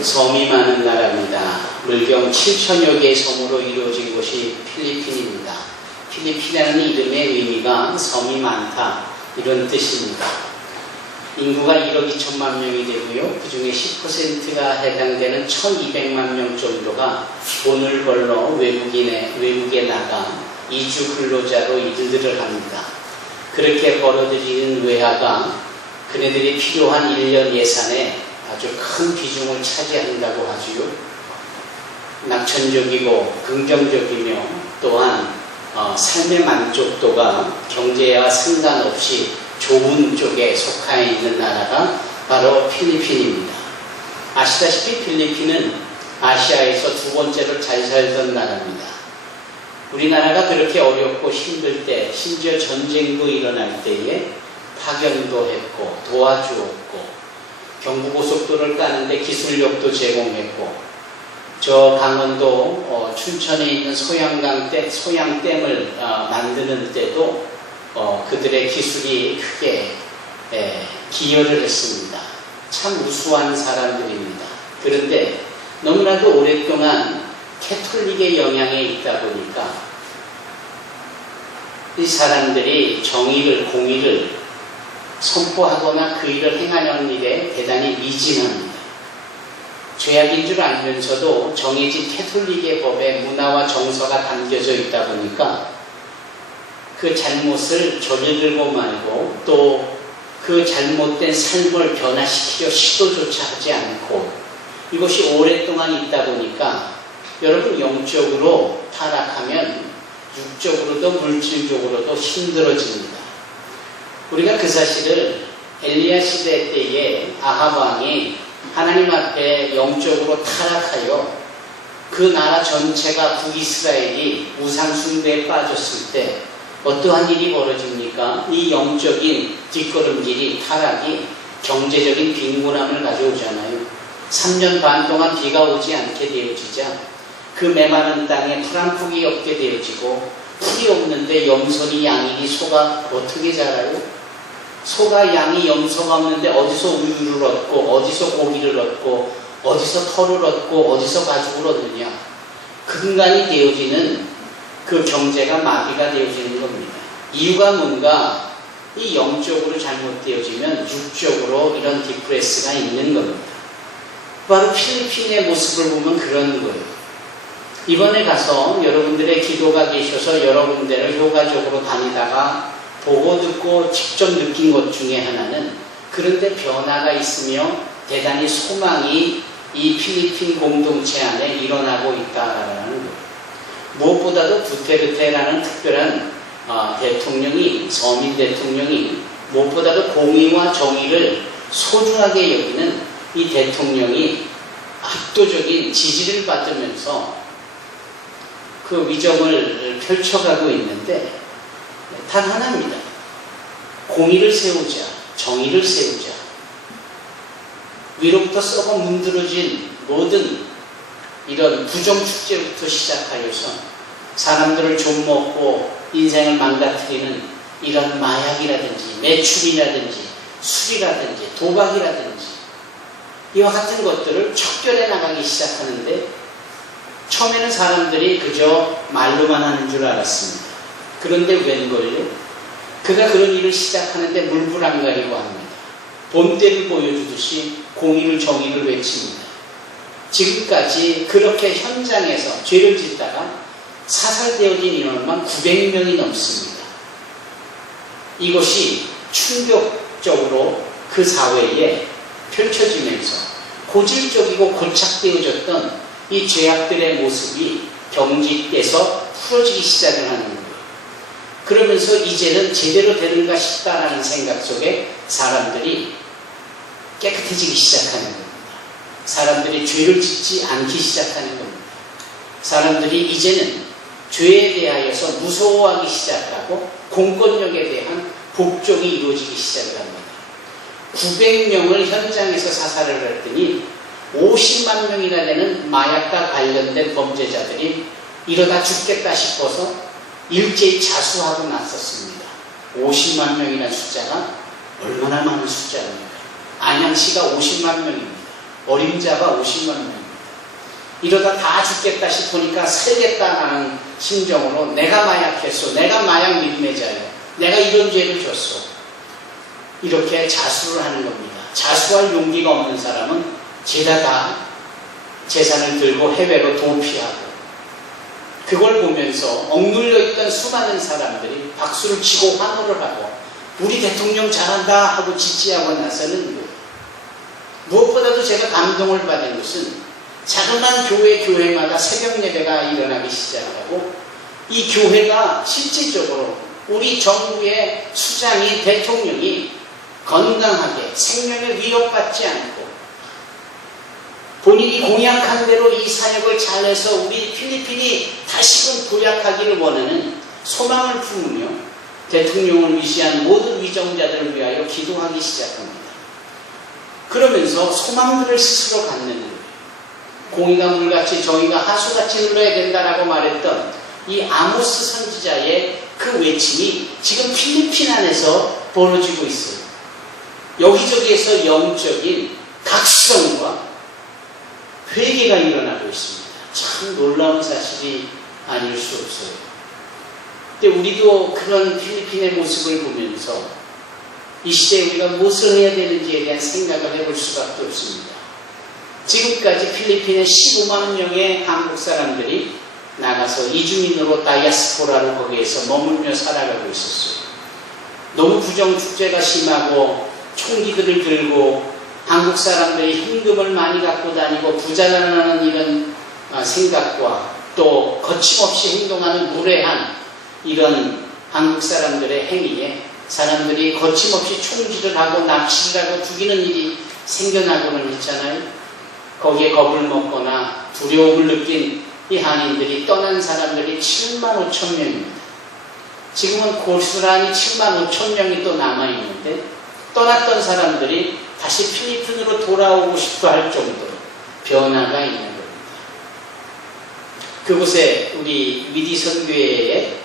필리핀은 섬이 많은 나라입니다. 물경 7천여 개의 섬으로 이루어진 곳이 필리핀입니다. 필리핀이라는 이름의 의미가 섬이 많다 이런 뜻입니다. 인구가 1억 2천만 명이 되고요. 그 중에 10%가 해당되는 1200만 명 정도가 돈을 벌러 외국에 나가 이주 근로자로 일들을 합니다. 그렇게 벌어들이는 외화가 그네들이 필요한 1년 예산에 아주 큰 비중을 차지한다고 하지요. 낙천적이고 긍정적이며 또한 삶의 만족도가 경제와 상관없이 좋은 쪽에 속해 있는 나라가 바로 필리핀입니다. 아시다시피 필리핀은 아시아에서 두 번째로 잘 살던 나라입니다. 우리나라가 그렇게 어렵고 힘들 때, 심지어 전쟁도 일어날 때에 파견도 했고 도와주었고 경부고속도로를 까는데 기술력도 제공했고 저 강원도 춘천에 있는 소양댐을 만드는 때도 그들의 기술이 크게 기여를 했습니다. 참 우수한 사람들입니다. 그런데 너무나도 오랫동안 캐톨릭의 영향에 있다 보니까 이 사람들이 정의를, 공의를 선포하거나 그 일을 행하려는 일에 대단히 미진합니다. 죄악인 줄 알면서도 정해진 캐톨릭의 법에 문화와 정서가 담겨져 있다 보니까 그 잘못을 저지르고 말고 또 그 잘못된 삶을 변화시키려 시도조차 하지 않고 이것이 오랫동안 있다 보니까 여러분 영적으로 타락하면 육적으로도 물질적으로도 힘들어집니다. 우리가 그 사실을 엘리야 시대 때에 아합 왕이 하나님 앞에 영적으로 타락하여 그 나라 전체가 북이스라엘이 우상 숭배에 빠졌을 때 어떠한 일이 벌어집니까? 이 영적인 뒷걸음질이 타락이 경제적인 빈곤함을 가져오잖아요. 3년 반 동안 비가 오지 않게 되어지자 그 메마른 땅에 풀 한 폭이 없게 되어지고 풀이 없는데 염소니 양이니 소가 어떻게 자라요? 소가 양이 염소가 없는데 어디서 우유를 얻고 어디서 고기를 얻고 어디서 털을 얻고 어디서 가죽을 얻느냐. 근간이 되어지는 그 경제가 마비가 되어지는 겁니다. 이유가 뭔가 이 영적으로 잘못되어지면 육적으로 이런 디프레스가 있는 겁니다. 바로 필리핀의 모습을 보면 그런 거예요. 이번에 가서 여러분들의 기도가 계셔서 여러 군데를 효과적으로 다니다가 보고 듣고 직접 느낀 것 중에 하나는 그런데 변화가 있으며 대단히 소망이 이 필리핀 공동체 안에 일어나고 있다라는 거예요. 무엇보다도 두테르테라는 특별한 대통령이 서민 대통령이 무엇보다도 공의와 정의를 소중하게 여기는 이 대통령이 압도적인 지지를 받으면서 그 위정을 펼쳐가고 있는데 단 하나입니다. 공의를 세우자, 정의를 세우자. 위로부터 썩어 문드러진 모든 이런 부정축제부터 시작하여서 사람들을 좀먹고 인생을 망가뜨리는 이런 마약이라든지 매출이라든지 술이라든지 도박이라든지 이와 같은 것들을 척결해 나가기 시작하는데 처음에는 사람들이 그저 말로만 하는 줄 알았습니다. 그런데 웬걸요? 그가 그런 일을 시작하는데 물불 안 가리고 합니다. 본때를 보여주듯이 공의를 정의를 외칩니다. 지금까지 그렇게 현장에서 죄를 짓다가 사살되어진 인원만 900명이 넘습니다. 이것이 충격적으로 그 사회에 펼쳐지면서 고질적이고 고착되어졌던 이 죄악들의 모습이 경직돼서 풀어지기 시작을 하는 거예요. 그러면서 이제는 제대로 되는가 싶다라는 생각 속에 사람들이 깨끗해지기 시작하는 겁니다. 사람들이 죄를 짓지 않기 시작하는 겁니다. 사람들이 이제는 죄에 대하여서 무서워하기 시작하고 공권력에 대한 복종이 이루어지기 시작을 합니다. 900명을 현장에서 사살을 했더니 50만 명이나 되는 마약과 관련된 범죄자들이 이러다 죽겠다 싶어서 일제히 자수하고 나섰습니다. 50만 명이라는 숫자가 얼마나 많은 숫자입니까? 안양시가 50만 명입니다. 어림자가 50만 명입니다. 이러다 다 죽겠다 싶으니까 살겠다라는 심정으로 내가 마약했어. 내가 마약 밀매자요. 내가 이런 죄를 졌어. 이렇게 자수를 하는 겁니다. 자수할 용기가 없는 사람은 죄다 다 재산을 들고 해외로 도피하고 그걸 보면서 억눌려 있던 수많은 사람들이 박수를 치고 환호를 하고 우리 대통령 잘한다 하고 지지하고 나서는 무엇보다도 제가 감동을 받은 것은 자그마한 교회마다 새벽 예배가 일어나기 시작하고 이 교회가 실질적으로 우리 정부의 수장이 대통령이 건강하게 생명에 위협받지 않고 본인이 공약한 대로 이 사역을 잘해서 우리 필리핀이 다시금 도약하기를 원하는 소망을 품으며 대통령을 위시한 모든 위정자들을 위하여 기도하기 시작합니다. 그러면서 소망들을 스스로 갖는 거예요. 공의가 물같이 정의가 하수같이 흘러야 된다라고 말했던 이 아모스 선지자의 그 외침이 지금 필리핀 안에서 벌어지고 있어요. 여기저기에서 영적인 각성과 회개가 일어나고 있습니다. 참 놀라운 사실이 아닐 수 없어요. 근데 우리도 그런 필리핀의 모습을 보면서 이 시대에 우리가 무엇을 해야 되는지에 대한 생각을 해볼 수밖에 없습니다. 지금까지 필리핀에 15만 명의 한국 사람들이 나가서 이주민으로 다이아스포라로 거기에서 머물며 살아가고 있었어요. 너무 부정축제가 심하고 총기들을 들고 한국 사람들이 현금을 많이 갖고 다니고 부자라는 이런 생각과 또 거침없이 행동하는 무례한 이런 한국 사람들의 행위에 사람들이 거침없이 총질을 하고 납치를 하고 죽이는 일이 생겨나고는 했잖아요. 거기에 겁을 먹거나 두려움을 느낀 이 한인들이 떠난 사람들이 7만 5천 명입니다. 지금은 고스란히 7만 5천 명이 또 남아있는데 떠났던 사람들이 다시 필리핀으로 돌아오고 싶어 할 정도로 변화가 있는 겁니다. 그곳에 우리 위디 선교회에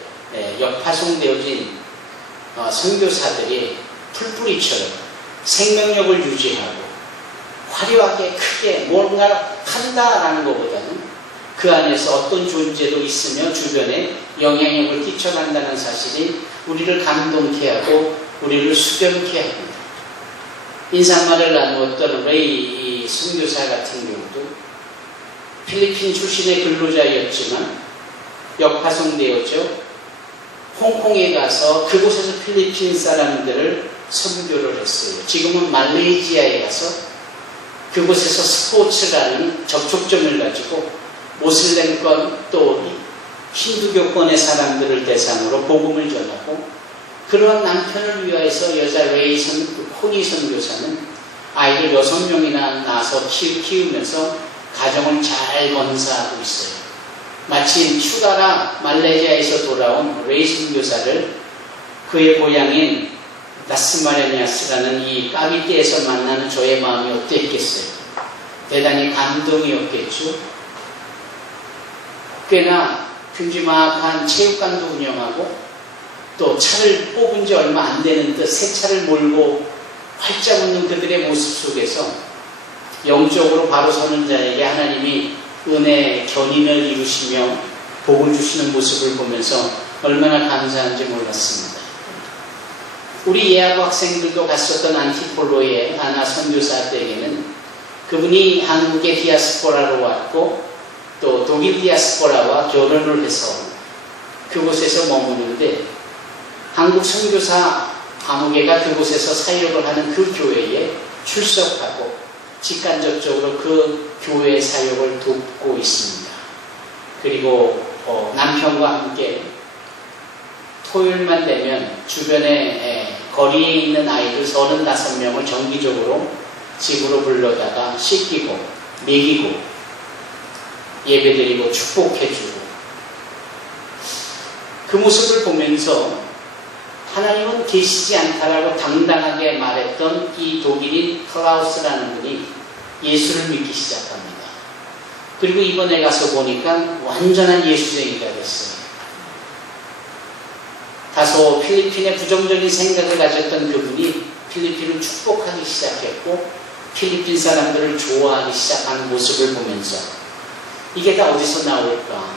역파송되어진 선교사들이 풀뿌리처럼 생명력을 유지하고 화려하게 크게 뭔가 한다라는 것보다는 그 안에서 어떤 존재도 있으며 주변에 영향력을 끼쳐간다는 사실이 우리를 감동케 하고 우리를 수견케 합니다. 인사말을 나누었던 레이 선교사 같은 경우도 필리핀 출신의 근로자였지만 역파송되었죠. 홍콩에 가서 그곳에서 필리핀 사람들을 선교를 했어요. 지금은 말레이시아에 가서 그곳에서 스포츠라는 접촉점을 가지고 모슬렘권 또 힌두교권의 사람들을 대상으로 복음을 전하고 그러한 남편을 위하여서 여자 코니 선교사는 아이를 6명이나 낳아서 키우면서 가정을 잘 건사하고 있어요. 마침 휴가라 말레이시아에서 돌아온 레이 선교사를 그의 고향인 다스마레니아스라는 이 까비떼에서 만나는 저의 마음이 어땠겠어요? 대단히 감동이었겠죠. 꽤나 큼지막한 체육관도 운영하고 또 차를 뽑은 지 얼마 안 되는 듯 새 차를 몰고 활짝 웃는 그들의 모습 속에서 영적으로 바로 서는 자에게 하나님이 은혜, 견인을 이루시며 복을 주시는 모습을 보면서 얼마나 감사한지 몰랐습니다. 우리 예하부 학생들도 갔었던 안티폴로의 하나 선교사 때에는 그분이 한국의 디아스포라로 왔고 또 독일 디아스포라와 결혼을 해서 그곳에서 머무는데 한국 선교사 아무개가 그곳에서 사역을 하는 그 교회에 출석하고 직간접적으로 그 교회의 사역을 돕고 있습니다. 그리고 남편과 함께 토요일만 되면 주변에 거리에 있는 아이들 35명을 정기적으로 집으로 불러다가 씻기고 먹이고 예배드리고 축복해주고 그 모습을 보면서 하나님은 계시지 않다라고 당당하게 말했던 이 독일인 클라우스라는 분이 예수를 믿기 시작합니다. 그리고 이번에 가서 보니까 완전한 예수쟁이가 됐어요. 다소 필리핀에 부정적인 생각을 가졌던 그분이 필리핀을 축복하기 시작했고 필리핀 사람들을 좋아하기 시작한 모습을 보면서 이게 다 어디서 나올까?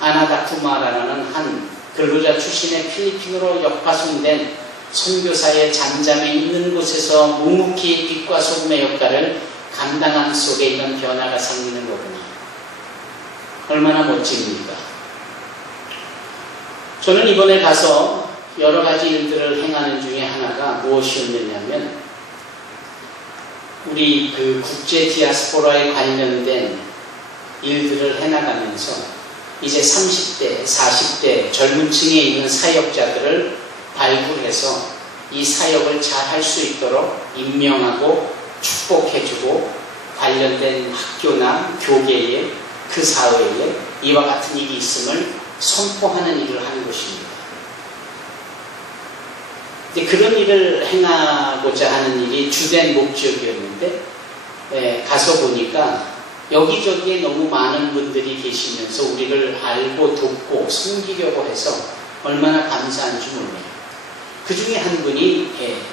아나다쿠마라는 한 근로자 출신의 필리핀으로 역파송된 선교사의 잠잠에 있는 곳에서 묵묵히 빛과 소금의 역할을 감당함 속에 이런 변화가 생기는 거구나. 얼마나 멋집니까? 저는 이번에 가서 여러 가지 일들을 행하는 중에 하나가 무엇이었느냐면 우리 그 국제 디아스포라에 관련된 일들을 해나가면서 이제 30대, 40대 젊은 층에 있는 사역자들을 발굴해서 이 사역을 잘 할 수 있도록 임명하고 축복해주고 관련된 학교나 교계에 그 사회에 이와 같은 일이 있음을 선포하는 일을 하는 것입니다. 이제 그런 일을 행하고자 하는 일이 주된 목적이었는데 가서 보니까 여기저기에 너무 많은 분들이 계시면서 우리를 알고 돕고 섬기려고 해서 얼마나 감사한지 몰라요. 그 중에 한 분이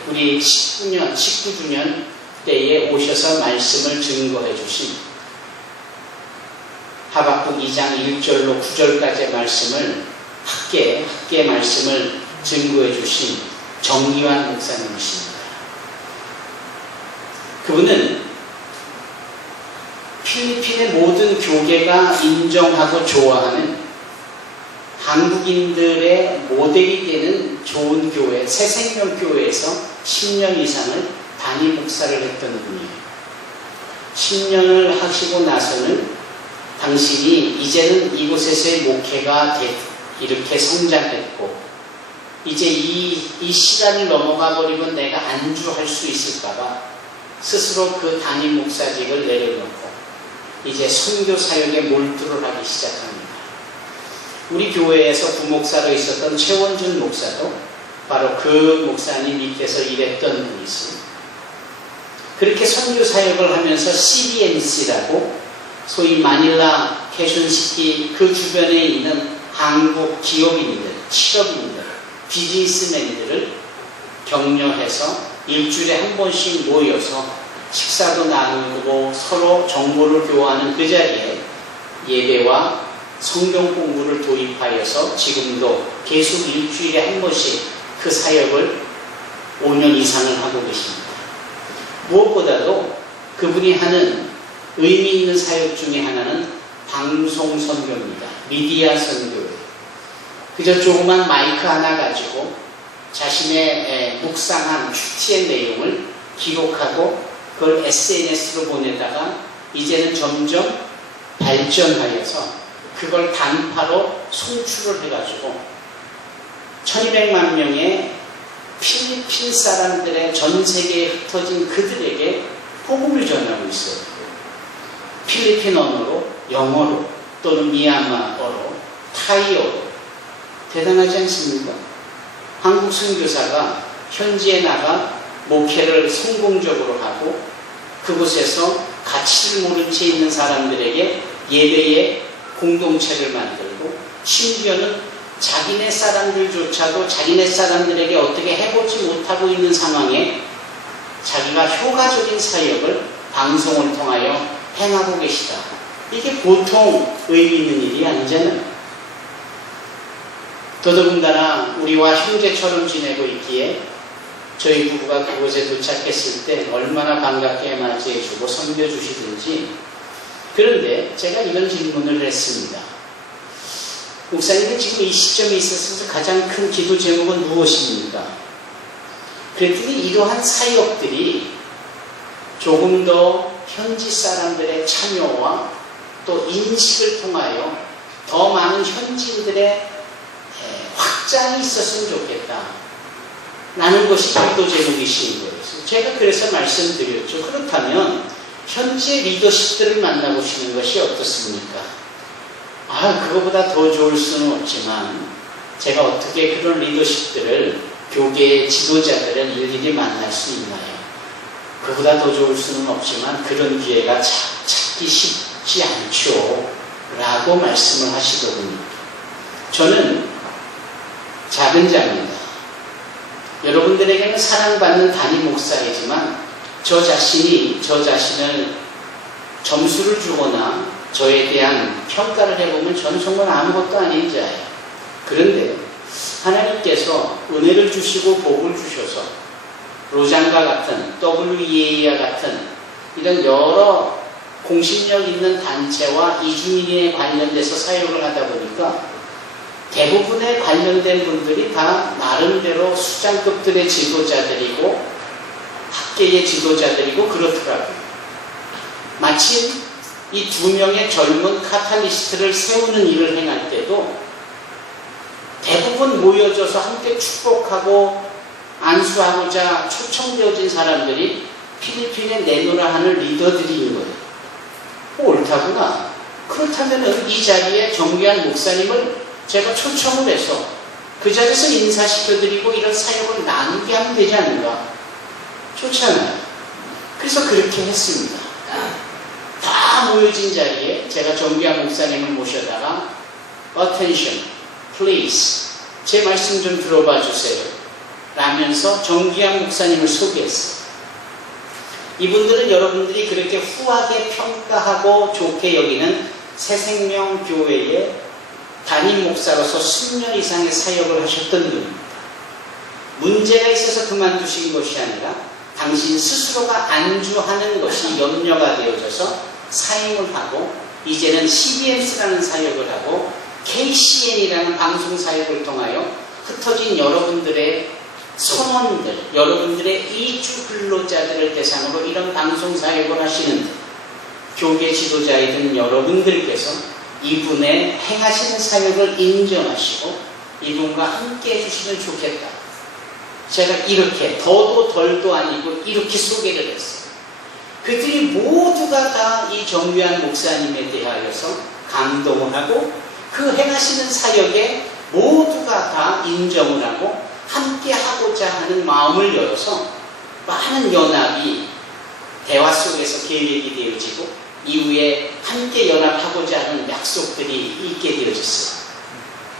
우리 19주년 때에 오셔서 말씀을 증거해 주신 하박국 2장 1절로 9절까지의 말씀을 학계 말씀을 증거해 주신 정기환 목사님이십니다. 그분은 필리핀의 모든 교계가 인정하고 좋아하는 한국인들의 모델이 되는 좋은 교회, 새생명교회에서 10년 이상을 단임 목사를 했던 분이에요. 10년을 하시고 나서는 당신이 이제는 이곳에서의 목회가 이렇게 성장했고 이제 이 시간을 넘어가 버리면 내가 안주할 수 있을까봐 스스로 그 단임 목사직을 내려놓고 이제 선교 사역에 몰두를 하기 시작합니다. 우리 교회에서 부목사로 있었던 최원준 목사도 바로 그 목사님 밑에서 일했던 분이었습니다. 그렇게 선교 사역을 하면서 CBNC라고 소위 마닐라 캐션시티 그 주변에 있는 한국 기업인들, 실업인들, 비즈니스맨들을 격려해서 일주일에 한 번씩 모여서 식사도 나누고 서로 정보를 교환하는 그 자리에 예배와 성경 공부를 도입하여서 지금도 계속 일주일에 한 번씩 그 사역을 5년 이상을 하고 계십니다. 무엇보다도 그분이 하는 의미 있는 사역 중에 하나는 방송 선교입니다. 미디어 선교예요. 그저 조그만 마이크 하나 가지고 자신의 묵상한 큐티의 내용을 기록하고 그걸 SNS로 보내다가 이제는 점점 발전하여서 그걸 단파로 송출을 해가지고 1200만 명의 필리핀 사람들의 전 세계에 흩어진 그들에게 복음을 전하고 있어요. 필리핀 언어로, 영어로, 또는 미얀마어로, 타이어로. 대단하지 않습니까? 한국 선교사가 현지에 나가 목회를 성공적으로 하고 그곳에서 가치를 모른 채 있는 사람들에게 예배의 공동체를 만들고 심지어는 자기네 사람들조차도 자기네 사람들에게 어떻게 해보지 못하고 있는 상황에 자기가 효과적인 사역을 방송을 통하여 행하고 계시다. 이게 보통 의미 있는 일이 아니잖아요. 더더군다나 우리와 형제처럼 지내고 있기에 저희 부부가 그곳에 도착했을 때 얼마나 반갑게 맞이해주고 섬겨주시든지. 그런데 제가 이런 질문을 했습니다. 목사님은 지금 이 시점에 있어서 가장 큰 기도 제목은 무엇입니까? 그랬더니 이러한 사역들이 조금 더 현지 사람들의 참여와 또 인식을 통하여 더 많은 현지인들의 확장이 있었으면 좋겠다. 라는 것이 기도 제목이신 거예요. 제가 그래서 말씀드렸죠. 그렇다면 현지의 리더십들을 만나보시는 것이 어떻습니까? 그거보다 더 좋을 수는 없지만 제가 어떻게 그런 리더십들을 교계의 지도자들을 일일이 만날 수 있나요? 그보다 더 좋을 수는 없지만 그런 기회가 찾기 쉽지 않죠. 라고 말씀을 하시더군요. 저는 작은 자입니다. 여러분들에게는 사랑받는 단임 목사이지만 저 자신이 저 자신을 점수를 주거나 저에 대한 평가를 해보면 저는 정말 아무것도 아닌 자예요. 그런데 하나님께서 은혜를 주시고 복을 주셔서 로장과 같은 WEA와 같은 이런 여러 공신력 있는 단체와 이주민에 관련돼서 사역을 하다 보니까 대부분의 관련된 분들이 다 나름대로 수장급들의 지도자들이고 학계의 지도자들이고 그렇더라고요. 마침 이 두 명의 젊은 카탈리스트를 세우는 일을 행할 때도 대부분 모여져서 함께 축복하고 안수하고자 초청되어진 사람들이 필리핀에 내노라 하는 리더들인 거예요. 옳다구나. 그렇다면 이 자리에 정규한 목사님을 제가 초청을 해서 그 자리에서 인사시켜드리고 이런 사역을 나누게 하면 되지 않는가? 좋잖아요. 그래서 그렇게 했습니다. 다 모여진 자리에 제가 정규한 목사님을 모셔다가 Attention, please. 제 말씀 좀 들어봐 주세요. 라면서 정규한 목사님을 소개했어요. 이분들은 여러분들이 그렇게 후하게 평가하고 좋게 여기는 새생명교회의 담임 목사로서 10년 이상의 사역을 하셨던 분입니다. 문제가 있어서 그만두신 것이 아니라 당신 스스로가 안주하는 것이 염려가 되어져서 사임을 하고 이제는 CBMS라는 사역을 하고 KCN이라는 방송 사역을 통하여 흩어진 여러분들의 선원들, 여러분들의 이주 근로자들을 대상으로 이런 방송 사역을 하시는데 교계 지도자이든 여러분들께서 이분의 행하시는 사역을 인정하시고 이분과 함께 해주시면 좋겠다. 제가 이렇게 더도 덜도 아니고 이렇게 소개를 했어요. 그들이 모두가 다 이 정규한 목사님에 대하여서 감동을 하고 그 행하시는 사역에 모두가 다 인정을 하고 함께 하고자 하는 마음을 열어서 많은 연합이 대화 속에서 계획이 되어지고 이후에 함께 연합하고자 하는 약속들이 있게 되어졌어요.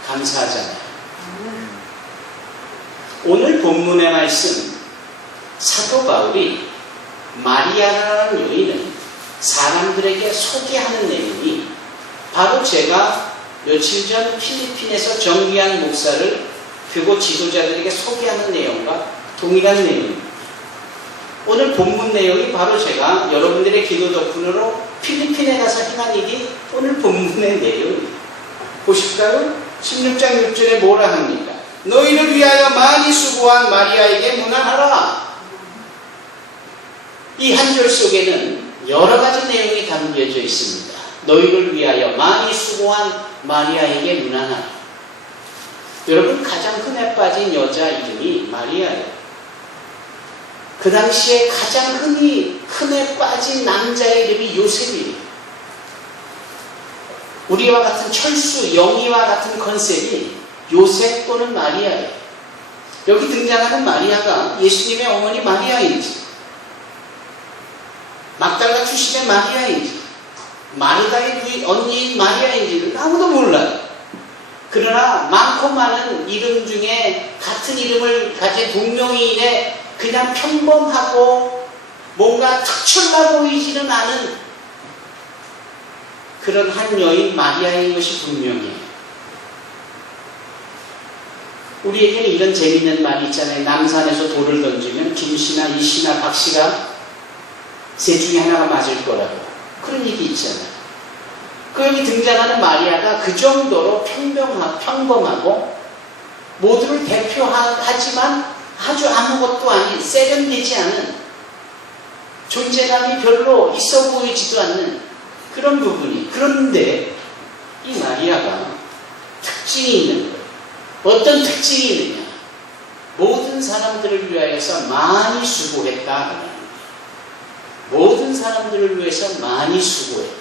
감사하잖아요. 오늘 본문의 말씀, 사도 바울이 마리아라는 여인을 사람들에게 소개하는 내용이 바로 제가 며칠 전 필리핀에서 정규한 목사를 그곳 지도자들에게 소개하는 내용과 동일한 내용입니다. 오늘 본문 내용이 바로 제가 여러분들의 기도 덕분으로 필리핀에 가서 행한 일이 오늘 본문의 내용입니다. 보실까요? 16장 6절에 뭐라 합니까? 너희를 위하여 많이 수고한 마리아에게 문안하라. 이 한 절 속에는 여러 가지 내용이 담겨져 있습니다. 너희를 위하여 많이 수고한 마리아에게 문안하라. 여러분, 가장 흔해 빠진 여자 이름이 마리아예요. 그 당시에 가장 흔해 빠진 남자의 이름이 요셉이에요. 우리와 같은 철수, 영희와 같은 컨셉이 요셉 또는 마리아예요. 여기 등장하는 마리아가 예수님의 어머니 마리아인지, 막달라 출신의 마리아인지, 마르다의 언니인 마리아인지를 아무도 몰라요. 그러나 많고 많은 이름 중에 같은 이름을 가진 동명이인의 그냥 평범하고 뭔가 특출나 보이지는 않은 그런 한 여인 마리아인 것이 분명해요. 우리에게는 이런 재미있는 말이 있잖아요. 남산에서 돌을 던지면 김씨나 이씨나 박씨가 셋 중에 하나가 맞을 거라고. 그런 얘기 있잖아요. 그 여기 등장하는 마리아가 그 정도로 평범하고 모두를 대표하지만 아주 아무것도 아닌 세련되지 않은 존재감이 별로 있어 보이지도 않는 그런 부분이. 그런데 이 마리아가 특징이 있는 거예요. 어떤 특징이 있느냐? 모든 사람들을 위하여서 많이 수고했다. 모든 사람들을 위해서 많이 수고했다.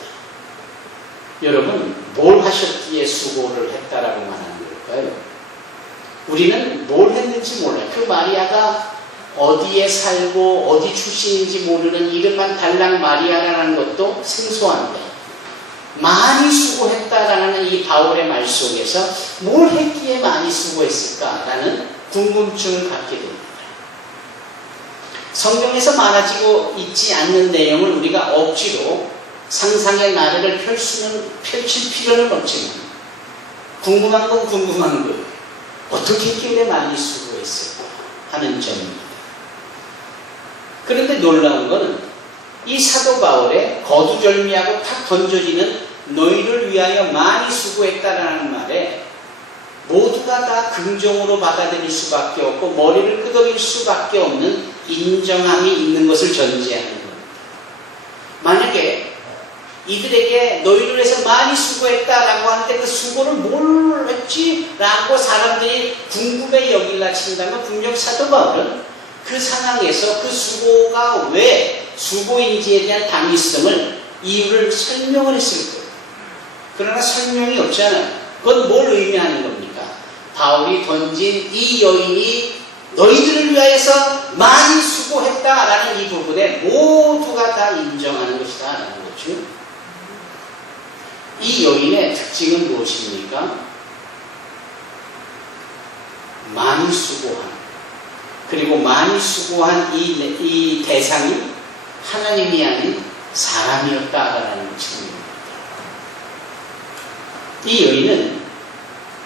여러분, 뭘 하셨기에 수고를 했다라고 말하는 걸까요? 우리는 뭘 했는지 몰라요. 그 마리아가 어디에 살고 어디 출신인지 모르는 이름만 달랑 마리아라는 것도 생소한데 많이 수고했다라는 이 바울의 말 속에서 뭘 했기에 많이 수고했을까라는 궁금증을 갖게 됩니다. 성경에서 많아지고 있지 않는 내용을 우리가 억지로 상상의 나래를 펼칠 필요는 없지만 궁금한 건 궁금한 거예요. 어떻게 했길래 많이 수고했을까 하는 점입니다. 그런데 놀라운 것은 이 사도 바울의 거두절미하고 탁 던져지는 너희를 위하여 많이 수고했다라는 말에 모두가 다 긍정으로 받아들일 수밖에 없고 머리를 끄덕일 수밖에 없는 인정함이 있는 것을 전제하는 겁니다. 만약에 이들에게 너희를 위해서 많이 수고했다라고 하는데 그 수고를 뭘 했지? 라고 사람들이 궁금해 여길라 친다면 분명 사도 바울은 그 상황에서 그 수고가 왜 수고인지에 대한 당위성을 이유를 설명을 했을 거예요. 그러나 설명이 없잖아요. 그건 뭘 의미하는 겁니까? 바울이 던진 이 여인이 너희들을 위하여서 많이 수고했다라는 이 부분에 모두가 다 인정하는 것이다 라는 거죠. 이 여인의 특징은 무엇입니까? 많이 수고한, 그리고 많이 수고한 이 대상이 하나님이 아닌 사람이었다라는 측면입니다. 이 여인은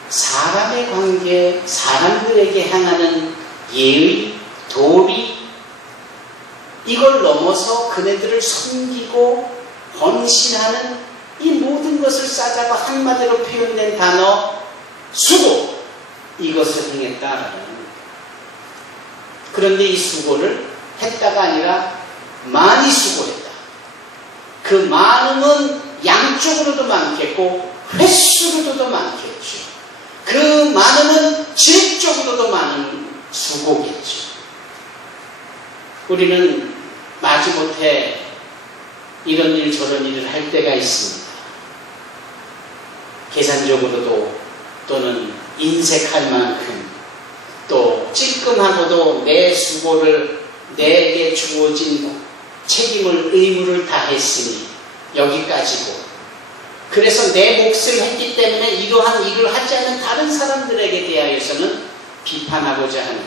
사람의 관계, 사람들에게 향하는 예의, 도리, 이걸 넘어서 그네들을 섬기고 헌신하는 이 모든 것을 싸잡아 한마디로 표현된 단어 수고, 이것을 행했다라는 겁니다. 그런데 이 수고를 했다가 아니라 많이 수고했다. 그 많음은 양쪽으로도 많겠고 횟수로도 많겠죠. 그 많음은 질적으로도 많은 수고겠죠. 우리는 마지못해 이런 일 저런 일을 할 때가 있습니다. 계산적으로도 또는 인색할 만큼 또 찔끔하고도 내 수고를 내게 주어진 책임을 의무를 다했으니 여기까지고 그래서 내 몫을 했기 때문에 이러한 일을 하지 않는 다른 사람들에게 대하여서는 비판하고자 하는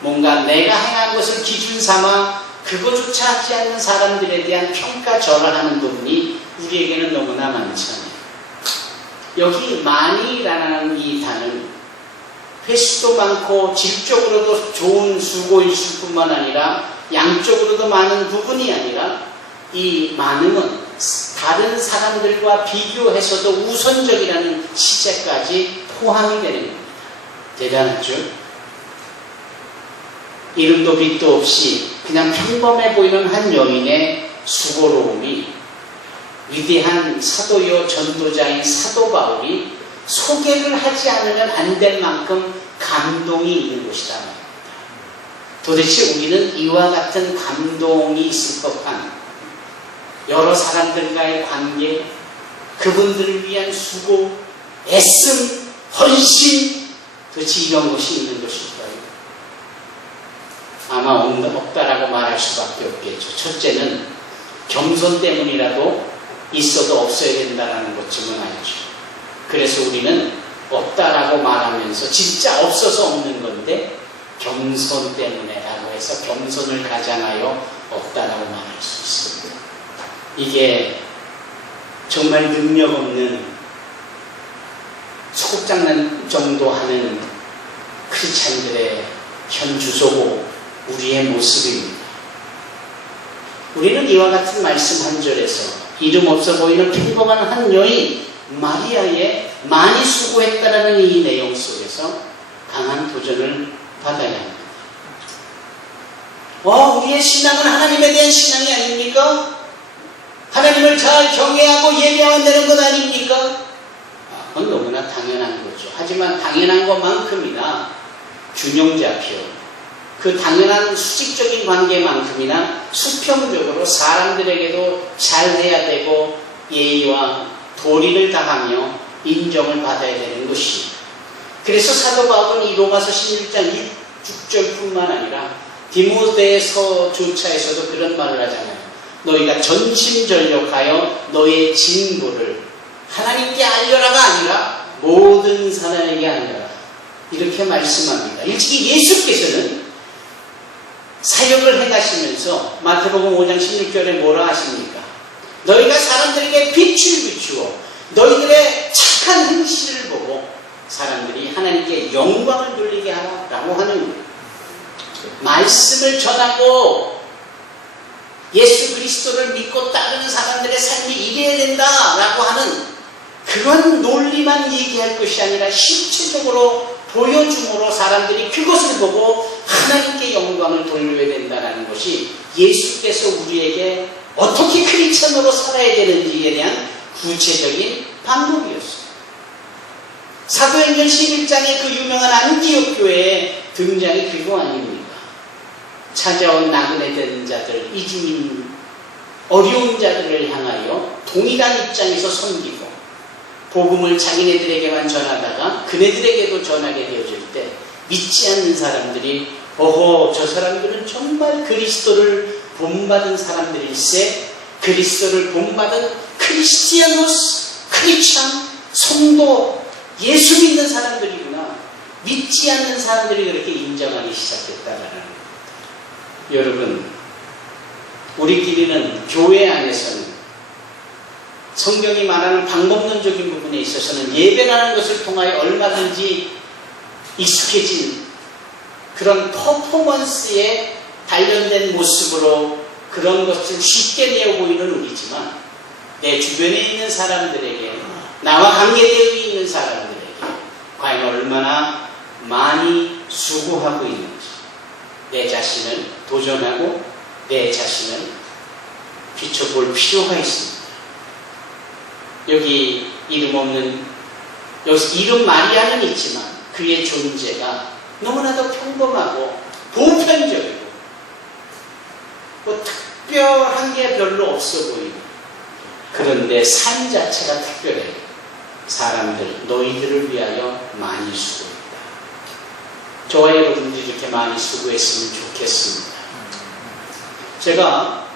뭔가 내가 행한 것을 기준 삼아 그거조차 하지 않는 사람들에 대한 평가절하하는 부분이 우리에게는 너무나 많잖아요. 여기 많이라는 이 단어는 횟수도 많고 질적으로도 좋은 수고일 뿐만 아니라 양쪽으로도 많은 부분이 아니라 이 많음은 다른 사람들과 비교해서도 우선적이라는 시제까지 포함이 되는 겁니다. 대단하죠? 이름도 빛도 없이 그냥 평범해 보이는 한 여인의 수고로움이 위대한 사도요 전도자인 사도 바울이 소개를 하지 않으면 안 될 만큼 감동이 있는 것이다. 도대체 우리는 이와 같은 감동이 있을 법한 여러 사람들과의 관계, 그분들을 위한 수고, 애씀, 헌신, 도대체 이런 것이 있는 것일까요? 아마 없다라고 말할 수밖에 없겠죠. 첫째는 겸손 때문이라도 있어도 없어야 된다는 것쯤은 알죠. 그래서 우리는 없다라고 말하면서 진짜 없어서 없는 건데 겸손 때문에라고 해서 겸손을 가장하여 없다라고 말할 수 있습니다. 이게 정말 능력 없는 소꿉장난 정도 하는 크리스찬들의 현 주소고 우리의 모습입니다. 우리는 이와 같은 말씀 한 절에서 이름 없어 보이는 평범한 한 여인 마리아의 많이 수고했다라는 이 내용 속에서 강한 도전을 받아야 합니다. 우리의 신앙은 하나님에 대한 신앙이 아닙니까? 하나님을 잘 경외하고 예배해야 되는 것 아닙니까? 그건 너무나 당연한 거죠. 하지만 당연한 것만큼이나 균형 잡혀 그 당연한 수직적인 관계만큼이나 수평적으로 사람들에게도 잘해야 되고 예의와 도리를 다하며 인정을 받아야 되는 것입니다. 그래서 사도 바울은 이 로마서 16장 6절뿐만 아니라 디모데서조차에서도 그런 말을 하잖아요. 너희가 전심전력하여 너의 진보를 하나님께 알려라가 아니라 모든 사람에게 알려라. 이렇게 말씀합니다. 일찍이 예수께서는 사역을 해가시면서 마태복음 5장 16절에 뭐라 하십니까? 너희가 사람들에게 빛을 비추어 너희들의 착한 행실을 보고 사람들이 하나님께 영광을 돌리게 하라라고 하는 거예요. 말씀을 전하고 예수 그리스도를 믿고 따르는 사람들의 삶이 이래야 된다라고 하는 그런 논리만 얘기할 것이 아니라 실체적으로 보여줌으로 사람들이 그것을 보고 하나님께 영광을 돌려야 된다는 것이 예수께서 우리에게 어떻게 크리스천으로 살아야 되는지에 대한 구체적인 방법이었어요. 사도행전 11장의 그 유명한 안디옥 교회의 등장이 그거 아닙니까? 찾아온 나그네 된 자들, 이주민, 어려운 자들을 향하여 동일한 입장에서 섬기고 복음을 자기네들에게만 전하다가 그네들에게도 전하게 되어질 때 믿지 않는 사람들이 어허 저 사람들은 정말 그리스도를 본받은 사람들일세, 그리스도를 본받은 크리스티아노스, 크리스찬, 성도, 예수 믿는 사람들이구나, 믿지 않는 사람들이 그렇게 인정하기 시작했다라는 겁니다. 여러분, 우리끼리는 교회 안에서는 성경이 말하는 방법론적인 부분에 있어서는 예배라는 것을 통하여 얼마든지 익숙해진 그런 퍼포먼스에 단련된 모습으로 그런 것을 쉽게 내어 보이는 우리지만 내 주변에 있는 사람들에게, 나와 관계되어 있는 사람들에게 과연 얼마나 많이 수고하고 있는지 내 자신을 도전하고 내 자신을 비춰볼 필요가 있습니다. 여기 이름 없는, 여기서 이름 마리아는 있지만 그의 존재가 너무나도 평범하고 보편적이고 뭐 특별한 게 별로 없어 보이는, 그런데 삶 자체가 특별해요. 사람들, 너희들을 위하여 많이 수고했다. 저와 여러분들이 이렇게 많이 수고했으면 좋겠습니다. 제가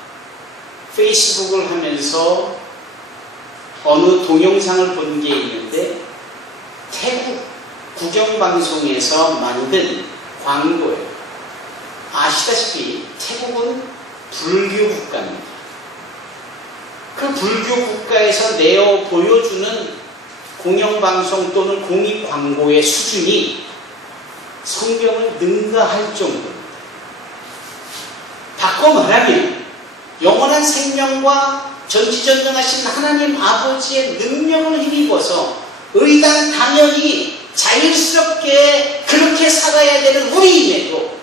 페이스북을 하면서 어느 동영상을 본 게 있는데 태국 국영방송에서 만든 광고예요. 아시다시피 태국은 불교 국가입니다. 그 불교 국가에서 내어 보여주는 공영방송 또는 공익 광고의 수준이 성경을 능가할 정도입니다. 바꿔 말하면 영원한 생명과 전지전능하신 하나님 아버지의 능력을 힘입어서 의당 당연히 자연스럽게 그렇게 살아야 되는 우리임에도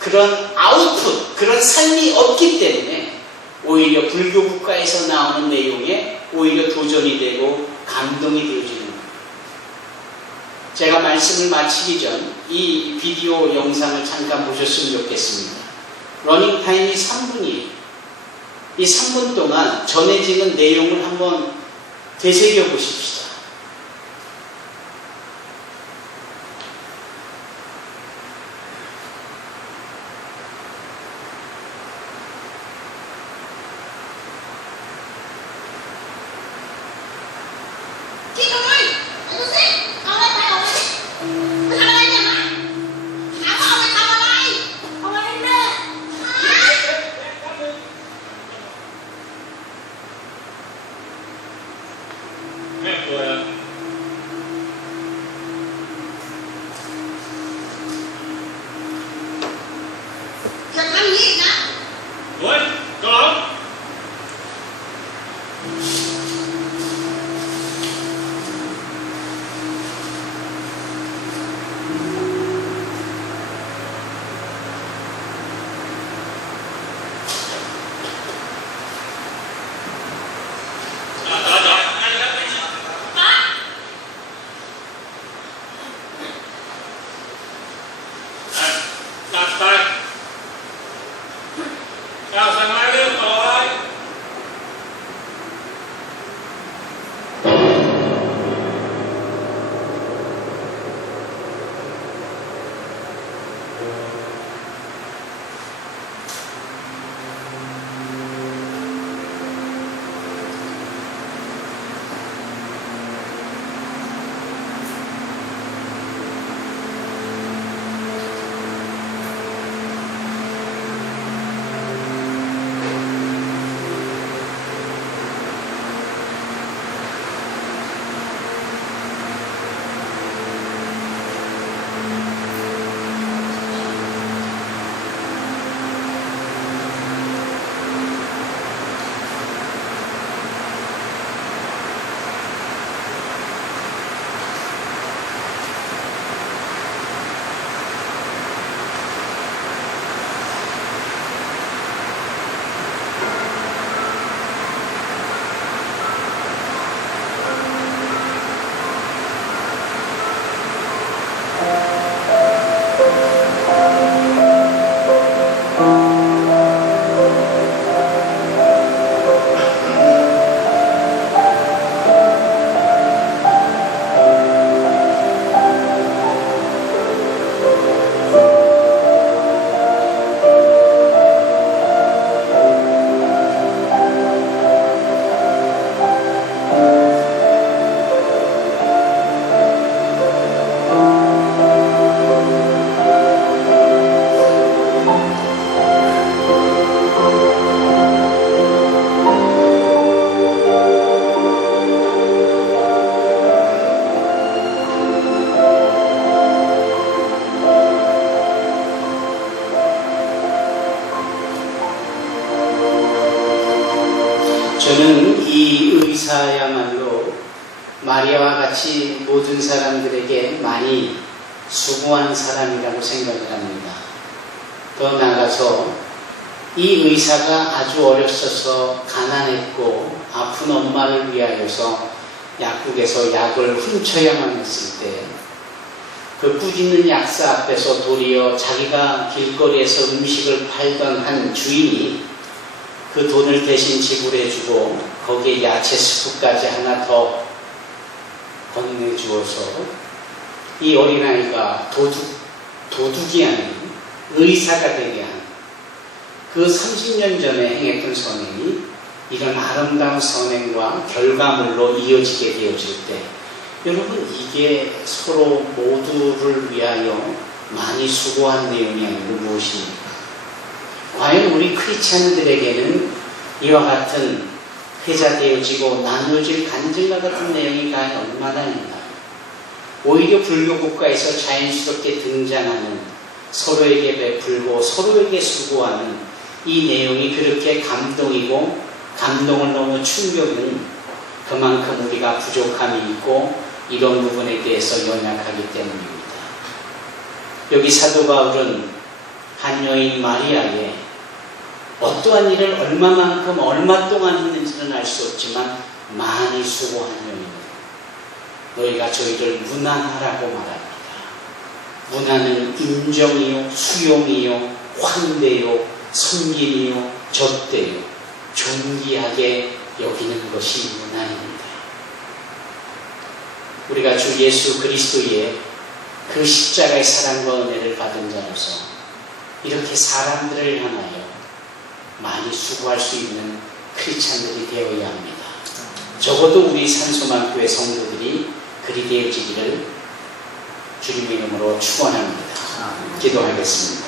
그런 아웃풋, 그런 삶이 없기 때문에 오히려 불교 국가에서 나오는 내용에 오히려 도전이 되고 감동이 되어지는 겁니다. 제가 말씀을 마치기 전 이 비디오 영상을 잠깐 보셨으면 좋겠습니다. 러닝 타임이 3분이에요. 이 3분 동안 전해지는 내용을 한번 되새겨 보십시다. 이 의사야말로 마리아와 같이 모든 사람들에게 많이 수고한 사람이라고 생각을 합니다. 더 나아가서 이 의사가 아주 어렸어서 가난했고 아픈 엄마를 위하여서 약국에서 약을 훔쳐야만 했을 때 그 꾸짖는 약사 앞에서 도리어 자기가 길거리에서 음식을 팔던 한 주인이 그 돈을 대신 지불해주고 거기에 야채 스프까지 하나 더 건네주어서 이 어린아이가 도둑이 아닌 의사가 되게 한 그 30년 전에 행했던 선행이 이런 아름다운 선행과 결과물로 이어지게 되어질 때 여러분 이게 서로 모두를 위하여 많이 수고한 내용이 아니고 무엇입니까? 과연 우리 크리스찬들에게는 이와 같은 회자되어지고 나누어질 간증과 같은 내용이 과연 얼마나 있나요? 오히려 불교 국가에서 자연스럽게 등장하는 서로에게 베풀고 서로에게 수고하는 이 내용이 그렇게 감동이고 감동을 넘어 충격은 그만큼 우리가 부족함이 있고 이런 부분에 대해서 연약하기 때문입니다. 여기 사도 바울은 한 여인 마리아의 어떠한 일을 얼마만큼 얼마 동안 했는지는 알 수 없지만 많이 수고한 여인입니다. 너희가 저희를 문안하라고 말합니다. 문안은 인정이요, 수용이요, 환대요, 섬김이요, 접대요, 존귀하게 여기는 것이 문안입니다. 우리가 주 예수 그리스도의 그 십자가의 사랑과 은혜를 받은 자로서 이렇게 사람들을 향하여 많이 수고할 수 있는 크리스찬들이 되어야 합니다. 적어도 우리 산소만교회 성도들이 그리 되어지기를 주님의 이름으로 축원합니다. 기도하겠습니다.